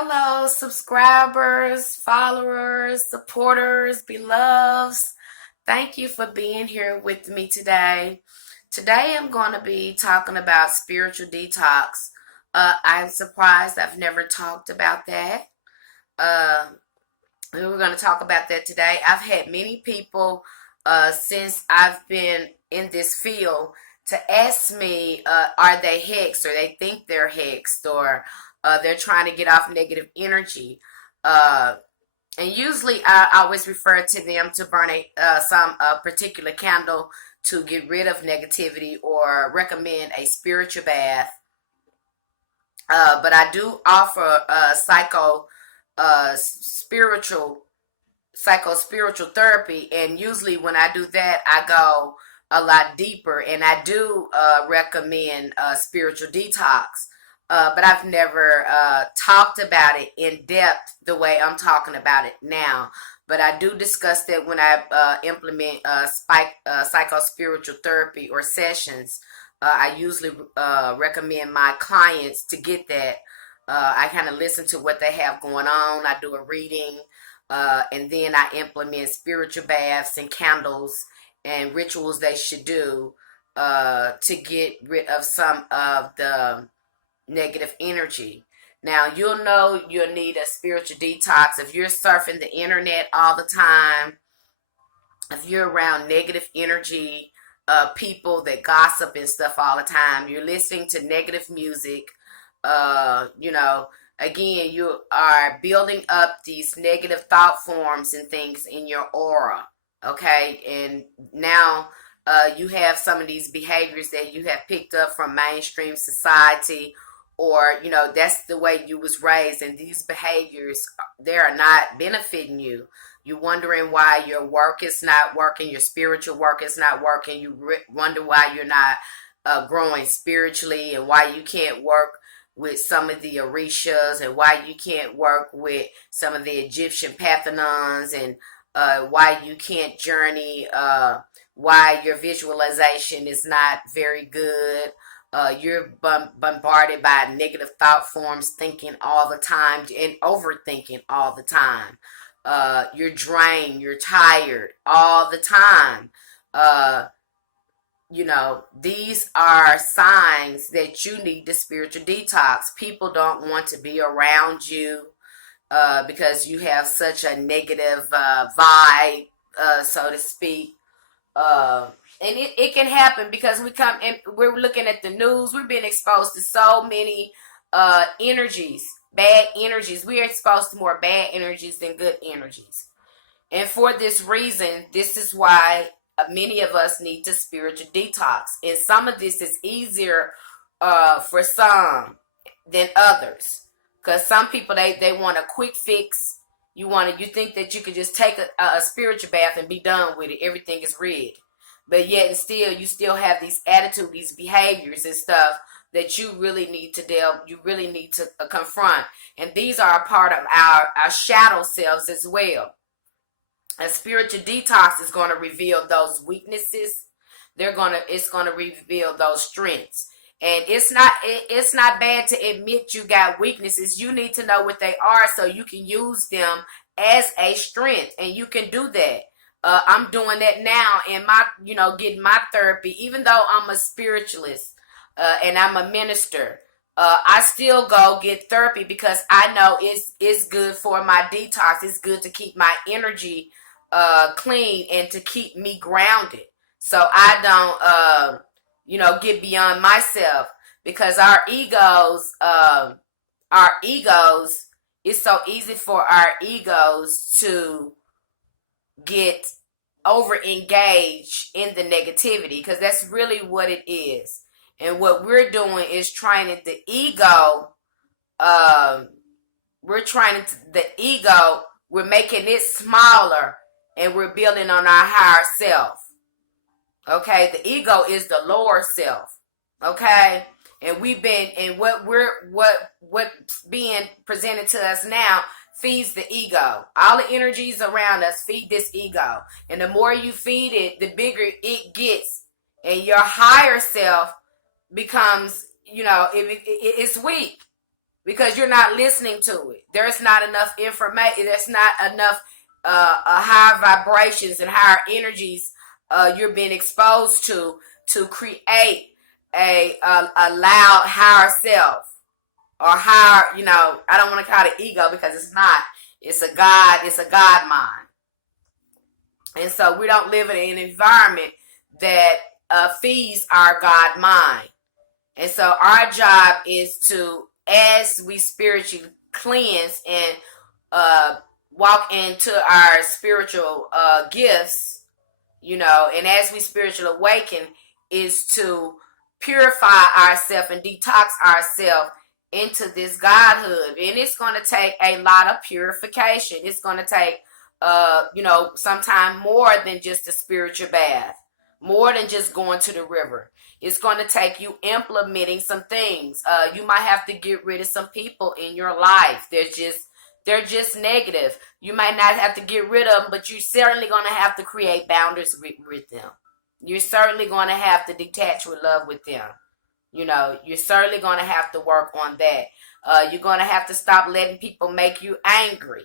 Hello, subscribers, followers, supporters, beloveds. Thank you for being here with me today. Today I'm going to be talking about spiritual detox. I'm surprised I've never talked about that. Uh, we're going to talk about that today. I've had many people since I've been in this field to ask me, are they hexed, or they think they're hexed, or they're trying to get off negative energy. Uh, and usually I always refer to them to burn some particular candle to get rid of negativity, or recommend a spiritual bath. But I do offer spiritual psycho spiritual therapy, and usually when I do that, I go a lot deeper, and I do recommend spiritual detox. But I've never talked about it in depth the way I'm talking about it now. But I do discuss that when I implement psycho spiritual therapy or sessions. I usually recommend my clients to get that. I kind of listen to what they have going on. I do a reading, and then I implement spiritual baths and candles and rituals they should do to get rid of some of the negative energy. Now, you'll know you'll need a spiritual detox if you're surfing the internet all the time, if you're around negative energy, people that gossip and stuff all the time, you're listening to negative music, you know, again, you are building up these negative thought forms and things in your aura, okay? And now you have some of these behaviors that you have picked up from mainstream society, or that's the way you was raised, and these behaviors, they are not benefiting you. You're wondering why your work is not working, your spiritual work is not working. You wonder why you're not growing spiritually, and why you can't work with some of the orishas, and why you can't work with some of the Egyptian Parthenons, and why you can't journey, why your visualization is not very good. You're bombarded by negative thought forms, thinking all the time and overthinking all the time. You're drained, you're tired all the time. These are signs that you need the spiritual detox. People don't want to be around you because you have such a negative vibe, so to speak. And it can happen because we're looking at the news. We're being exposed to so many energies, bad energies. We are exposed to more bad energies than good energies. And for this reason, this is why many of us need to spiritual detox. And some of this is easier for some than others. Because some people, they want a quick fix. You think that you could just take a spiritual bath and be done with it. Everything is rigged. But yet and still, you still have these attitudes, these behaviors and stuff that you really need to you really need to confront. And these are a part of our shadow selves as well. A spiritual detox is going to reveal those weaknesses. It's going to reveal those strengths. And it's not bad to admit you got weaknesses. You need to know what they are so you can use them as a strength, and you can do that. I'm doing that now in my, getting my therapy. Even though I'm a spiritualist and I'm a minister, I still go get therapy because I know it's good for my detox. It's good to keep my energy clean and to keep me grounded, so I don't, get beyond myself, because our egos, it's so easy for our egos to get over engaged in the negativity, because that's really what it is. And what we're doing is training the ego. We're making it smaller, and we're building on our higher self. Okay, the ego is the lower self. Okay, and what's being presented to us now feeds the ego. All the energies around us feed this ego, and the more you feed it, the bigger it gets, and your higher self becomes, it's weak, because you're not listening to it. There's not enough information. There's not enough higher vibrations and higher energies you're being exposed to create a loud higher self or higher. I don't want to call it ego because it's not. It's a God. It's a God mind. And so we don't live in an environment that feeds our God mind. And so our job is to, as we spiritually cleanse and walk into our spiritual gifts, and as we spiritually awaken, is to purify ourselves and detox ourselves into this godhood. And it's going to take a lot of purification. It's going to take, sometime more than just a spiritual bath, more than just going to the river. It's going to take you implementing some things. You might have to get rid of some people in your life. They're just negative. You might not have to get rid of them, but you're certainly going to have to create boundaries with them. You're certainly going to have to detach with love with them. You're certainly going to have to work on that. You're going to have to stop letting people make you angry.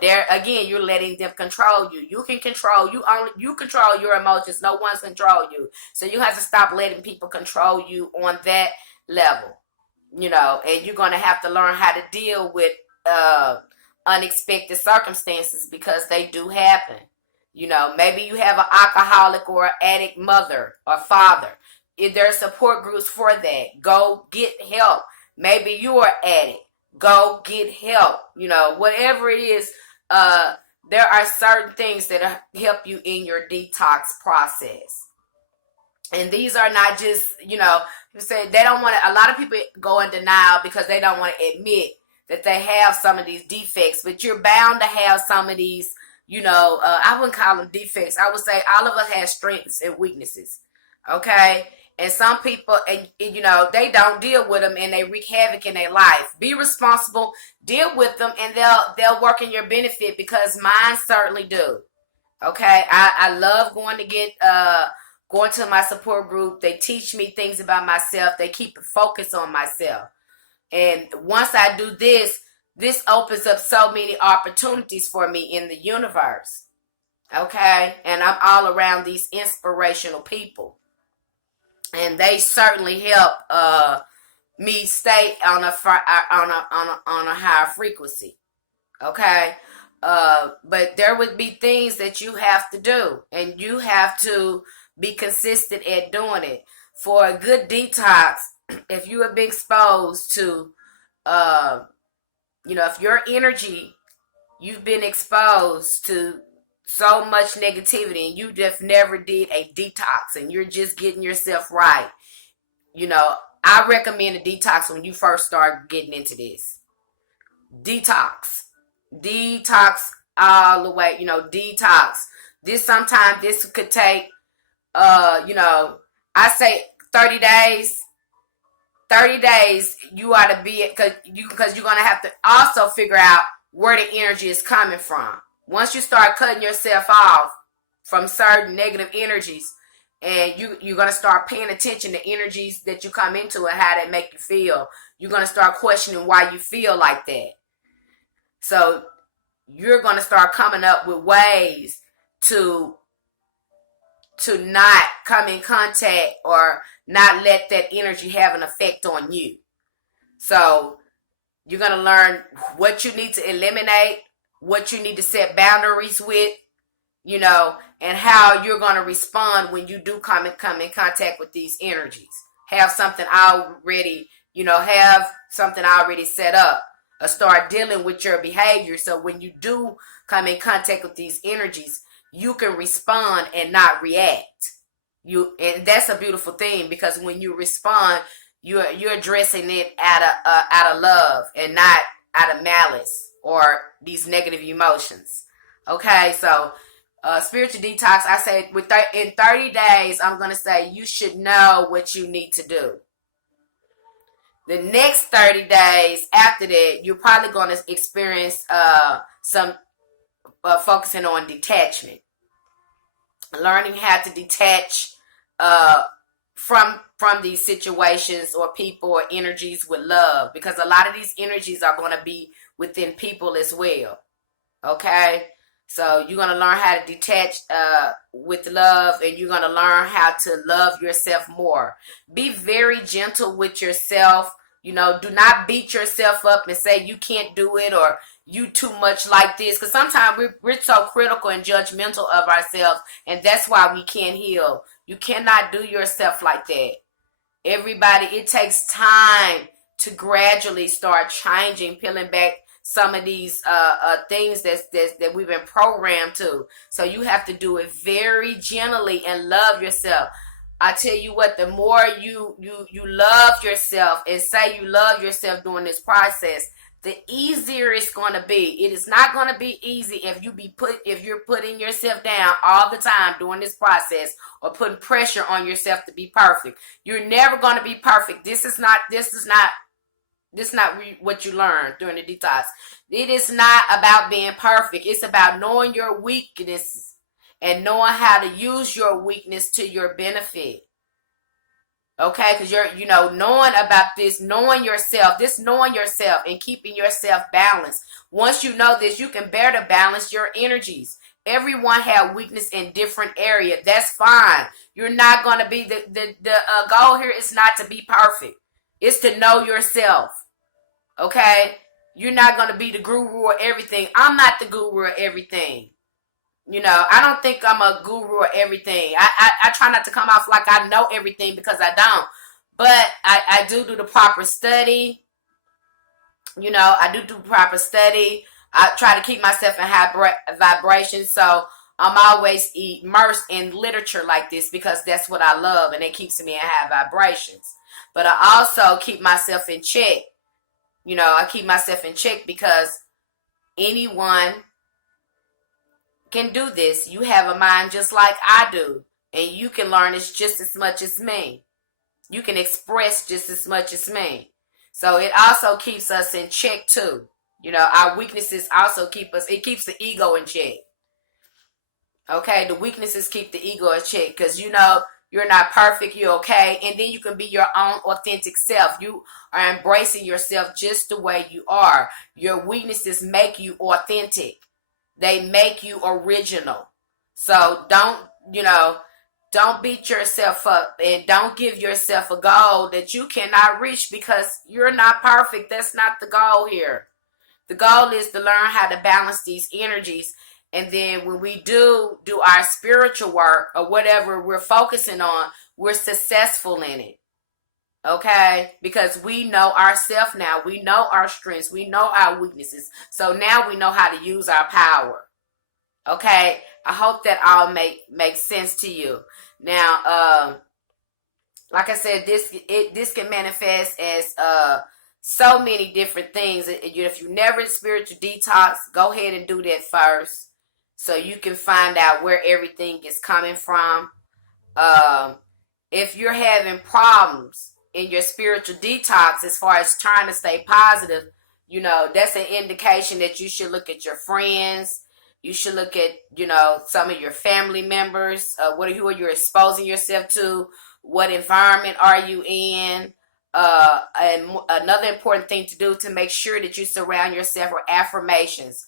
There again, you're letting them control you. You control your emotions. No one's control you. So you have to stop letting people control you on that level. And you're going to have to learn how to deal with unexpected circumstances, because they do happen. Maybe you have an alcoholic or an addict mother or father. If there are support groups for that, go get help. Maybe you're an addict. Go get help. Whatever it is, there are certain things that help you in your detox process. And these are not just, say they don't want to, a lot of people go in denial because they don't want to admit that they have some of these defects, but you're bound to have some of these, I wouldn't call them defects. I would say all of us have strengths and weaknesses. Okay. And some people, and they don't deal with them, and they wreak havoc in their life. Be responsible, deal with them, and they'll work in your benefit, because mine certainly do. Okay, I love going to my support group. They teach me things about myself. They keep a focus on myself. And once I do this opens up so many opportunities for me in the universe. Okay, and I'm all around these inspirational people. And they certainly help me stay on a higher frequency. Okay, but there would be things that you have to do, and you have to be consistent at doing it. For a good detox, if you have been exposed to, if your energy, you've been exposed to so much negativity, and you just never did a detox, and you're just getting yourself right. I recommend a detox when you first start getting into this. Detox all the way. Detox. Sometimes this could take, I say 30 days. 30 days you ought to be, because you're going to have to also figure out where the energy is coming from. Once you start cutting yourself off from certain negative energies, and you're going to start paying attention to energies that you come into and how they make you feel, you're going to start questioning why you feel like that. So you're going to start coming up with ways to not come in contact or not let that energy have an effect on you. So you're going to learn what you need to eliminate, what you need to set boundaries with, and how you're going to respond when you do come in contact with these energies. Have something already set up, or start dealing with your behavior. So when you do come in contact with these energies, you can respond and not react. And that's a beautiful thing, because when you respond, you're addressing it out of love and not out of malice or these negative emotions. Okay, so spiritual detox, I say in 30 days, I'm going to say you should know what you need to do. The next 30 days after that, you're probably going to experience some focusing on detachment. Learning how to detach from these situations or people or energies with love, because a lot of these energies are going to be within people as well. Okay, so you're going to learn how to detach with love, and you're going to learn how to love yourself more. Be very gentle with yourself. You know, do not beat yourself up and say you can't do it or you too much like this, because sometimes we're so critical and judgmental of ourselves, and that's why we can't heal. You cannot do yourself like that. Everybody, it takes time to gradually start changing, peeling back some of these things that we've been programmed to. So you have to do it very gently and love yourself. I tell you what, the more you love yourself and say you love yourself during this process, the easier it's going to be. It is not going to be easy if you're putting yourself down all the time during this process or putting pressure on yourself to be perfect. You're never going to be perfect. This is not what you learn during the detox. It is not about being perfect. It's about knowing your weakness and knowing how to use your weakness to your benefit. Okay, because knowing about this, knowing yourself and keeping yourself balanced. Once you know this, you can better balance your energies. Everyone have weakness in different area. That's fine. You're not going to be the goal here is not to be perfect. It's to know yourself. Okay, you're not going to be the guru of everything. I'm not the guru of everything. I don't think I'm a guru of everything. I try not to come off like I know everything, because I don't. But I do the proper study. I do proper study. I try to keep myself in high vibration. So I'm always immersed in literature like this, because that's what I love, and it keeps me in high vibrations. But I also keep myself in check. I keep myself in check because anyone can do this. You have a mind just like I do, and you can learn it just as much as me. You can express just as much as me. So it also keeps us in check too. Our weaknesses also keeps the ego in check. Okay, the weaknesses keep the ego in check, because you're not perfect, you're okay, and then you can be your own authentic self. You are embracing yourself just the way you are. Your weaknesses make you authentic. They make you original. So don't beat yourself up, and don't give yourself a goal that you cannot reach, because you're not perfect. That's not the goal here. The goal is to learn how to balance these energies. And then when we do our spiritual work or whatever we're focusing on, we're successful in it. Okay? Because we know ourselves now. We know our strengths. We know our weaknesses. So now we know how to use our power. Okay? I hope that all makes sense to you. Now, like I said, this can manifest as so many different things. If you never spiritual detox, go ahead and do that first, so you can find out where everything is coming from. If you're having problems in your spiritual detox as far as trying to stay positive, that's an indication that you should look at your friends. You should look at, some of your family members. Who are you exposing yourself to? What environment are you in? And another important thing to do to make sure that you surround yourself with affirmations.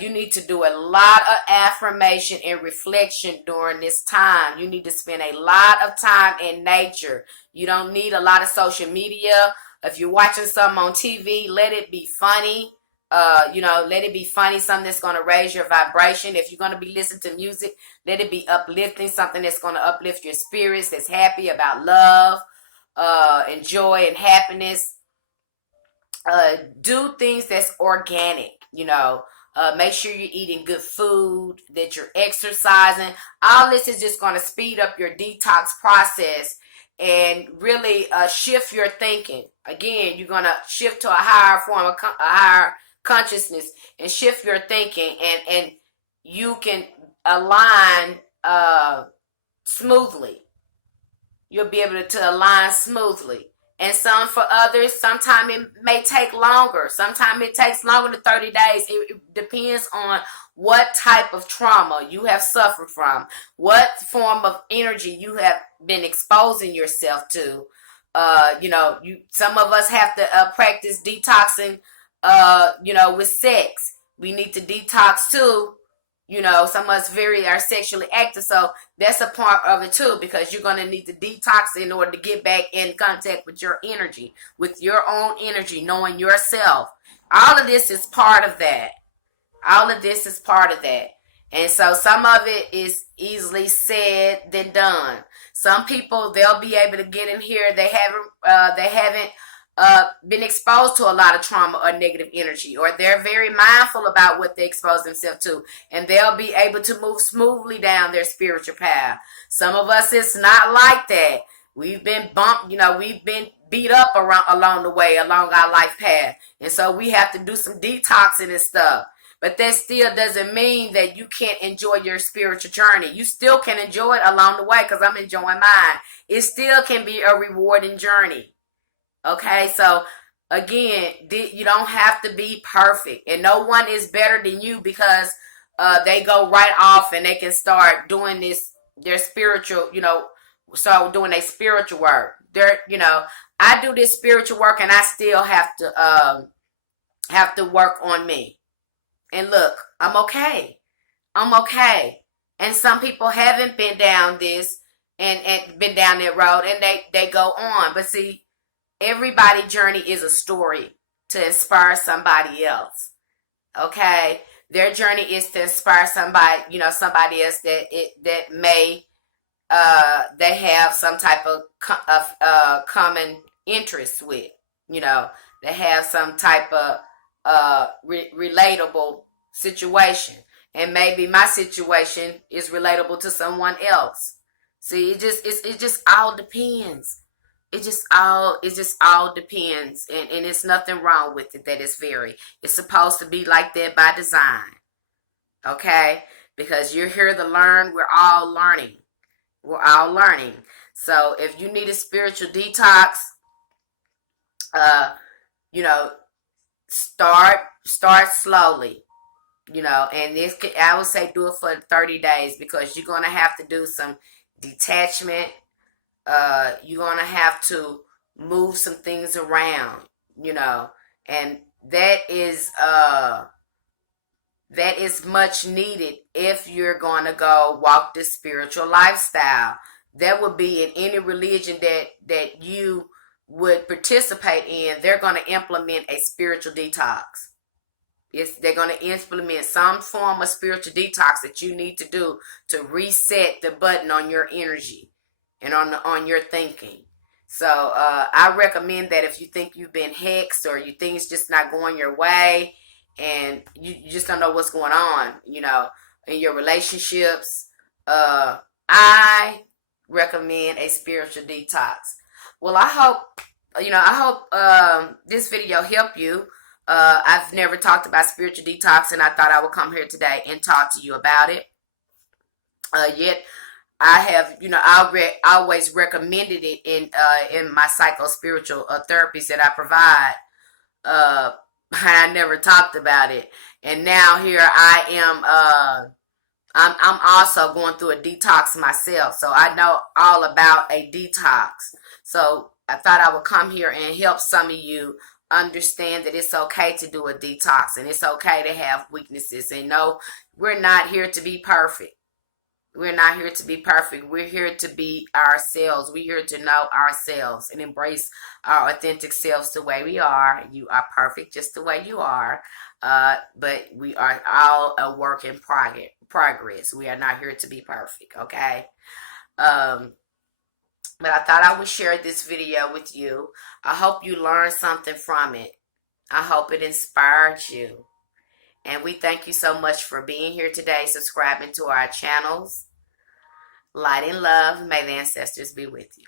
You need to do a lot of affirmation and reflection during this time. You need to spend a lot of time in nature. You don't need a lot of social media. If you're watching something on TV, let it be funny. Let it be funny, something that's going to raise your vibration. If you're going to be listening to music, let it be uplifting, something that's going to uplift your spirits, that's happy about love, and joy and happiness. Do things that's organic, make sure you're eating good food, that you're exercising. All this is just going to speed up your detox process and really shift your thinking. Again, you're going to shift to a higher form, a higher consciousness, and shift your thinking, and you can align smoothly. You'll be able to align smoothly. And some for others, sometimes it may take longer. Sometimes it takes longer than 30 days. It depends on what type of trauma you have suffered from, what form of energy you have been exposing yourself to. Some of us have to practice detoxing, with sex. We need to detox too. Some of us are sexually active, so that's a part of it too, because you're going to need to detox in order to get back in contact with your energy, with your own energy, knowing yourself. All of this is part of that. All of this is part of that. And so some of it is easily said than done. Some people, they'll be able to get in here. They haven't been exposed to a lot of trauma or negative energy, or they're very mindful about what they expose themselves to, and they'll be able to move smoothly down their spiritual path. Some of us, it's not like that. We've been bumped, we've been beat up along the way, along our life path, and so we have to do some detoxing and stuff. But that still doesn't mean that you can't enjoy your spiritual journey. You still can enjoy it along the way, because I'm enjoying mine. It still can be a rewarding journey. Okay, so again, you don't have to be perfect, and no one is better than you because they go right off and they can start doing their spiritual, so doing their spiritual work. I do this spiritual work, and I still have to work on me. And look, I'm okay. I'm okay. And some people haven't been down this and been down that road, and they go on. But see, everybody's journey is a story to inspire somebody else. Okay, their journey is to inspire somebody, somebody else that may they have some type of common interest with. They have some type of relatable situation, and maybe my situation is relatable to someone else. See, it just all depends. It just all depends, and it's nothing wrong with it. It's supposed to be like that by design. Okay, because you're here to learn. We're all learning. So if you need a spiritual detox, start slowly. And I would say do it for 30 days, because you're gonna have to do some detachment. You're gonna have to move some things around, and that is much needed if you're gonna go walk this spiritual lifestyle. That would be in any religion that you would participate in. They're gonna implement a spiritual detox. They're going to implement some form of spiritual detox that you need to do to reset the button on your energy and on your thinking. So I recommend that if you think you've been hexed, or you think it's just not going your way, and you just don't know what's going on, in your relationships, I recommend a spiritual detox. Well, I hope this video helped you. I've never talked about spiritual detox, and I thought I would come here today and talk to you about it. Yet I have, I always recommended it in my psycho-spiritual therapies that I provide. I never talked about it, and now here I am. I'm also going through a detox myself, so I know all about a detox. So I thought I would come here and help some of you understand that it's okay to do a detox, and it's okay to have weaknesses. And no, we're not here to be perfect. We're not here to be perfect. We're here to be ourselves. We're here to know ourselves and embrace our authentic selves the way we are. You are perfect just the way you are. But we are all a work in progress. We are not here to be perfect, okay? But I thought I would share this video with you. I hope you learned something from it. I hope it inspired you. And we thank you so much for being here today, subscribing to our channels. Light and love. May the ancestors be with you.